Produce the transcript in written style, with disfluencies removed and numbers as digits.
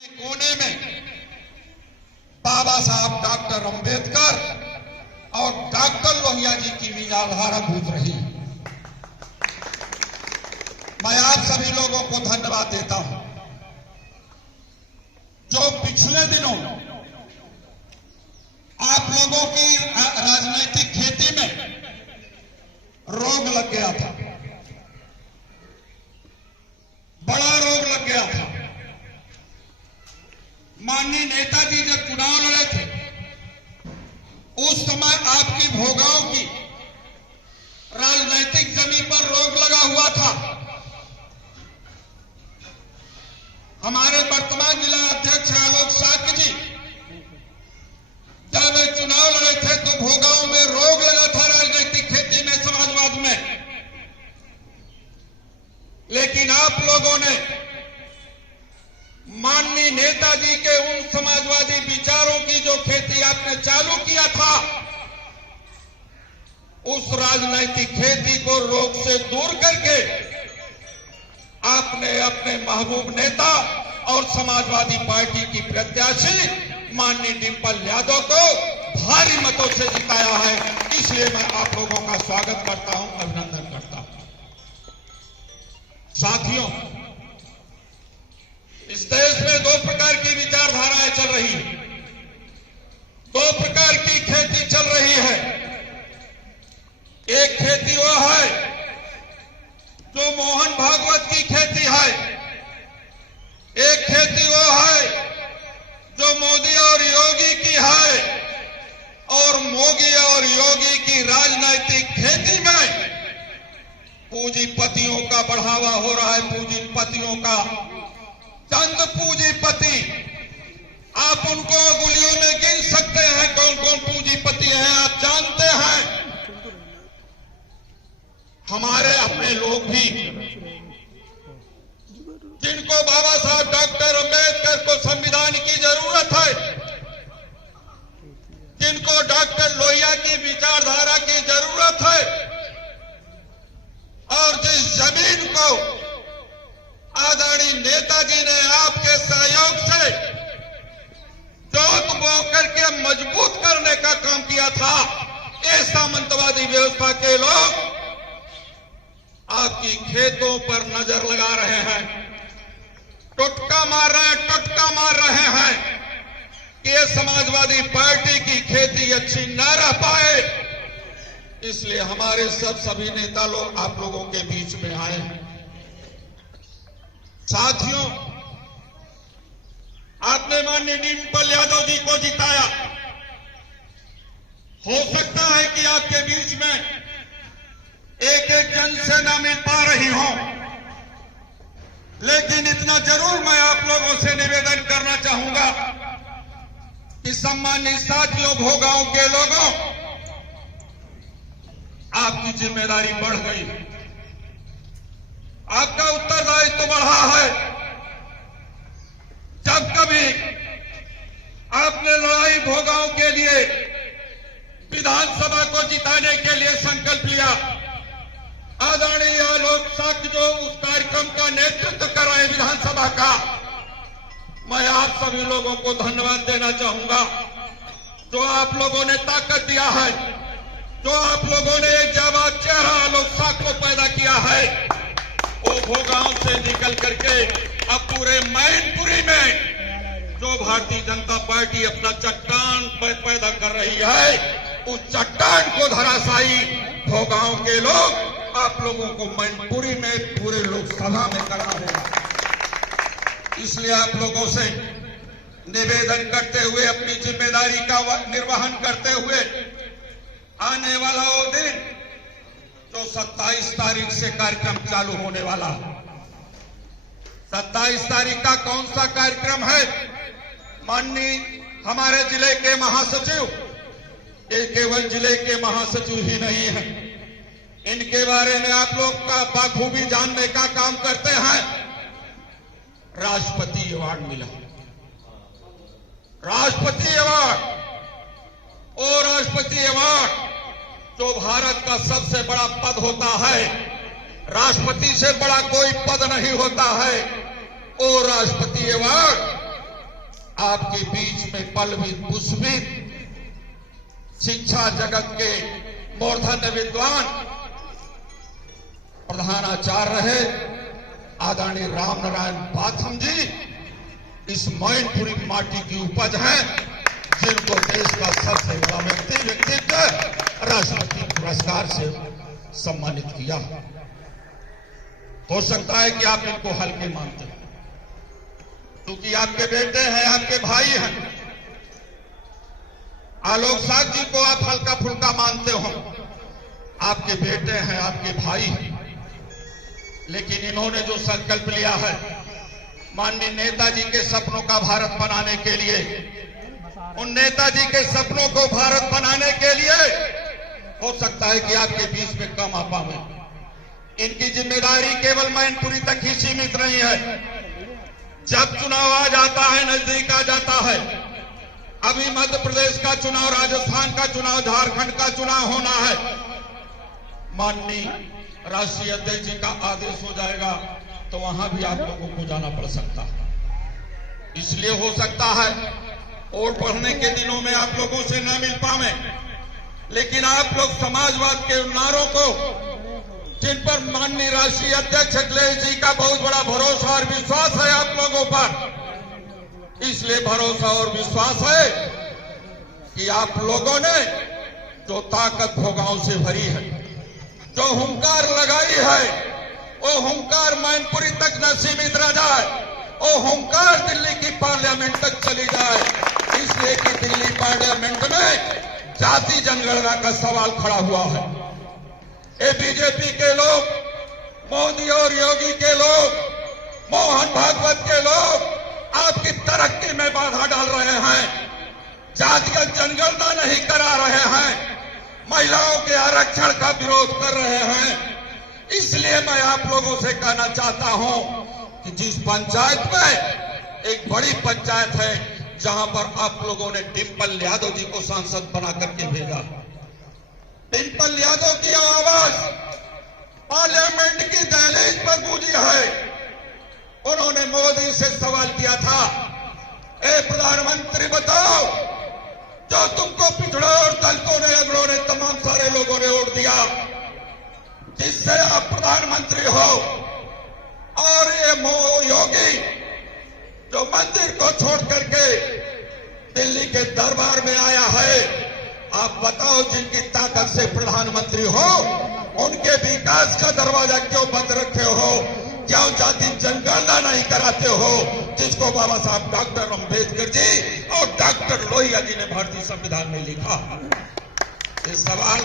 कोने में बाबा साहब डॉक्टर अंबेडकर और डॉक्टर लोहिया जी की विचारधारा गूंज रही। मैं आप सभी लोगों को धन्यवाद देता हूं जो पिछले दिनों आप लोगों की राजनीतिक खेती में रोग लग गया था, बड़ा रोग लग गया था। माननीय नेताजी जब चुनाव लड़े थे उस समय आपकी भोगाओं की राजनीतिक जमीन पर रोक लगा हुआ था। हमारे वर्तमान जिला अध्यक्ष आलोक साक्य जी जब वे चुनाव लड़े थे तो भोगाओं में रोक लगा था राजनीतिक खेती में, समाजवाद में। लेकिन आप लोगों ने माननीय नेताजी के उन समाजवादी विचारों की जो खेती आपने चालू किया था, उस राजनीतिक खेती को रोग से दूर करके आपने अपने महबूब नेता और समाजवादी पार्टी की प्रत्याशी माननीय डिंपल यादव को भारी मतों से जिताया है। इसलिए मैं आप लोगों का स्वागत करता हूं, अभिनंदन करता हूं। साथियों, इस देश में दो प्रकार की विचारधाराएं चल रही है, दो प्रकार की खेती चल रही है। एक खेती वो है जो मोहन भागवत की खेती है, एक खेती वो है जो मोदी और योगी की है। और मोदी और योगी की राजनीतिक खेती में पूंजीपतियों का बढ़ावा हो रहा है, पूंजीपतियों का। चंद पूंजीपति, आप उनको अंगुलियों में गिन सकते हैं कौन कौन पूंजीपति हैं, आप जानते हैं। हमारे अपने लोग भी जिनको बाबा साहब डॉक्टर अंबेडकर को संविधान की जरूरत है, जिनको डॉक्टर लोहिया की विचारधारा की जरूरत है, और जिस जमीन को आदरणीय नेताजी ने आपके सहयोग से जोत बो करके मजबूत करने का काम किया था, ये सामंतवादी व्यवस्था के लोग आपकी खेतों पर नजर लगा रहे हैं, टुटका मार रहे हैं कि ये समाजवादी पार्टी की खेती अच्छी न रह पाए। इसलिए हमारे सभी नेता लोग आप लोगों के बीच में आए हैं। साथियों, आपने माननीय डिंपल यादव जी को जिताया। हो सकता है कि आपके बीच में एक एक जन से न मिल पा रही हो, लेकिन इतना जरूर मैं आप लोगों से निवेदन करना चाहूंगा कि सम्मानित साथियों, भोगांव के लोगों, आपकी जिम्मेदारी बढ़ गई, आपका उत्तरदायित्व बढ़ा है। जब कभी आपने लड़ाई भोगांव के लिए विधानसभा को जिताने के लिए संकल्प लिया, आदरणीय आलोक साक्य जो उस कार्यक्रम का नेतृत्व कर रहे हैं विधानसभा का, मैं आप सभी लोगों को धन्यवाद देना चाहूंगा। जो आप लोगों ने ताकत दिया है, जो आप लोगों ने एक जाबाज चेहरा आलोक साक्य को पैदा किया है, वो भोगांव से निकल करके अब पूरे मैनपुरी में जो भारतीय जनता पार्टी अपना चट्टान पैदा कर रही है, उस चट्टान को धराशायी भोगांव के लोग आप लोगों को मैनपुरी में पूरे लोकसभा में करा रहे हैं। इसलिए आप लोगों से निवेदन करते हुए, अपनी जिम्मेदारी का निर्वहन करते हुए, आने वाला वो दिन जो 27 तारीख से कार्यक्रम चालू होने वाला है, 27 तारीख का कौन सा कार्यक्रम है? माननीय हमारे जिले के महासचिव, ये केवल जिले के महासचिव ही नहीं है, इनके बारे में आप लोग का बाखूबी जानने का काम करते हैं। राष्ट्रपति अवार्ड मिला, राष्ट्रपति अवार्ड, और राष्ट्रपति अवार्ड जो भारत का सबसे बड़ा पद होता है, राष्ट्रपति से बड़ा कोई पद नहीं होता है। और राष्ट्रपति अवार्ड आपके बीच में पलवित पुष्पित शिक्षा जगत के मूर्धन्य विद्वान प्रधानाचार्य रहे आदरणीय राम नारायण बाथम जी इस मैनपुरी माटी की उपज है, जिनको देश का सबसे बड़ा व्यक्तित्व राष्ट्रपति पुरस्कार से सम्मानित किया। हो सकता है कि आप इनको हल्के मानते हैं, क्योंकि आपके बेटे हैं, आपके भाई हैं। आलोक साग जी को आप हल्का फुल्का मानते हो, आपके बेटे हैं, आपके भाई हैं, लेकिन इन्होंने जो संकल्प लिया है माननीय नेताजी के सपनों का भारत बनाने के लिए, उन नेताजी के सपनों को भारत बनाने के लिए हो सकता है कि आपके बीच में कम आ पावे। इनकी जिम्मेदारी केवल मैनपुरी तक ही सीमित नहीं है। जब चुनाव आ जाता है, नजदीक आ जाता है, अभी मध्य प्रदेश का चुनाव, राजस्थान का चुनाव, झारखंड का चुनाव होना है, माननीय राष्ट्रीय अध्यक्ष जी का आदेश हो जाएगा तो वहां भी आप लोगों को जाना पड़ सकता है। इसलिए हो सकता है वोट पढ़ने के दिनों में आप लोगों से न मिल पावे, लेकिन आप लोग समाजवाद के नारों को, जिन पर माननीय राष्ट्रीय अध्यक्ष अखिलेश जी का बहुत बड़ा भरोसा और विश्वास है आप लोगों पर, इसलिए भरोसा और विश्वास है कि आप लोगों ने जो ताकत भोगाओं से भरी है, जो हुंकार लगाई है, वो हुंकार मैनपुरी तक न सीमित रह जाए, वो हुंकार दिल्ली की पार्लियामेंट तक चली जाए। इसलिए कि दिल्ली पार्लियामेंट में जाति जनगणना का सवाल खड़ा हुआ है। ये बीजेपी के लोग, मोदी और योगी के लोग, मोहन भागवत के लोग आपकी तरक्की में बाधा डाल रहे हैं, जातिगत जनगणना नहीं करा रहे हैं, महिलाओं के आरक्षण का विरोध कर रहे हैं। इसलिए मैं आप लोगों से कहना चाहता हूं कि जिस पंचायत में, एक बड़ी पंचायत है जहां पर आप लोगों ने डिंपल यादव जी को सांसद बना करके भेजा, डिंपल यादव की आवाज पार्लियामेंट की दहलीज पर गूंजी है। उन्होंने मोदी से सवाल किया था, ए प्रधानमंत्री बताओ, जो तुमको पिछड़ों और दलितों ने, अगड़ों ने, तमाम सारे लोगों ने वोट दिया, जिससे आप प्रधानमंत्री हो, और ये योगी जो मंदिर को छोड़ करके दिल्ली के दरबार में आया है, आप बताओ, जिनकी ताकत से प्रधानमंत्री हो, उनके विकास का दरवाजा क्यों बंद रखे हो? क्यों जाति जनगणना नहीं कराते हो, जिसको बाबा साहब डॉक्टर अम्बेडकर जी और डॉक्टर लोहिया जी ने भारतीय संविधान में लिखा? ये सवाल